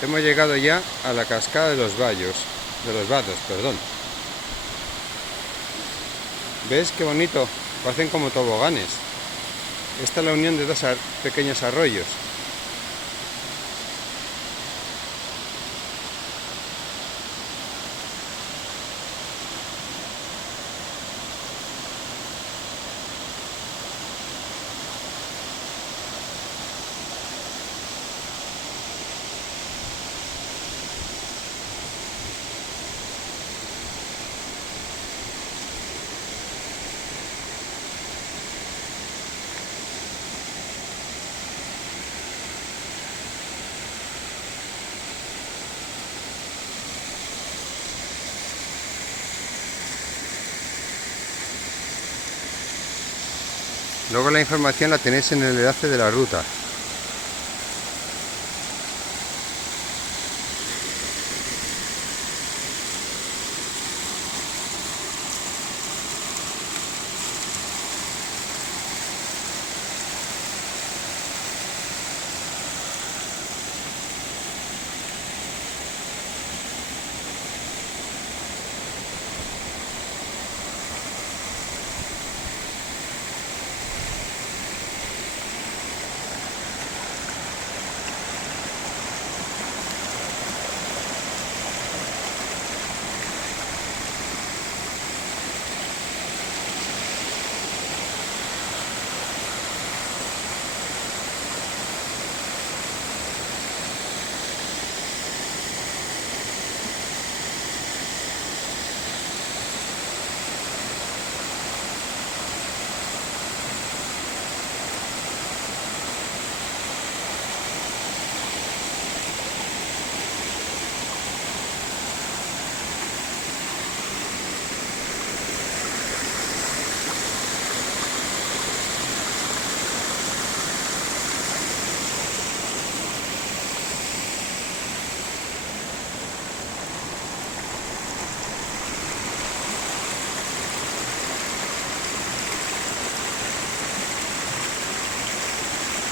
Hemos llegado ya a la cascada de los Vados, perdón. ¿Ves qué bonito? Parecen como toboganes. Esta es la unión de dos pequeños arroyos. Luego la información la tenéis en el enlace de la ruta.